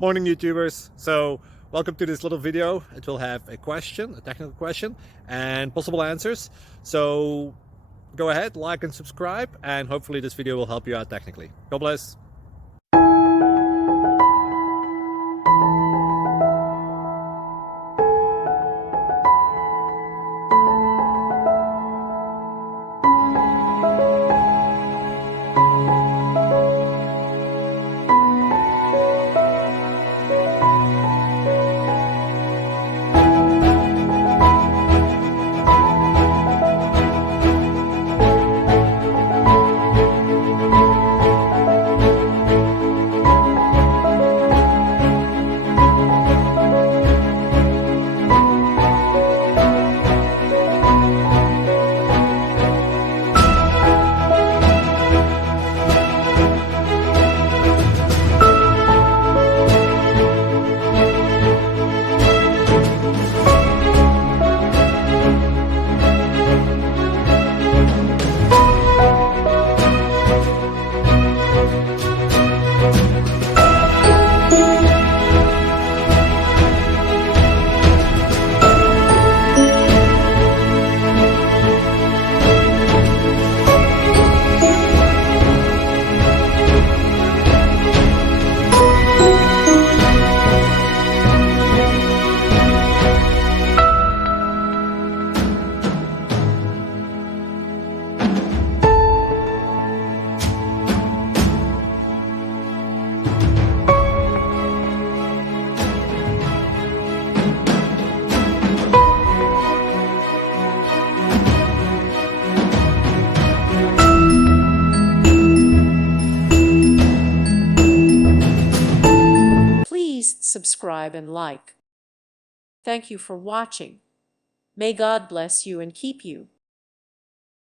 Morning YouTubers. So welcome to this little video. It will have a question, a technical question, and possible answers. So go ahead, like and subscribe, and hopefully this video will help you out technically. God bless. Please subscribe and like. Thank you for watching. May God bless you and keep you.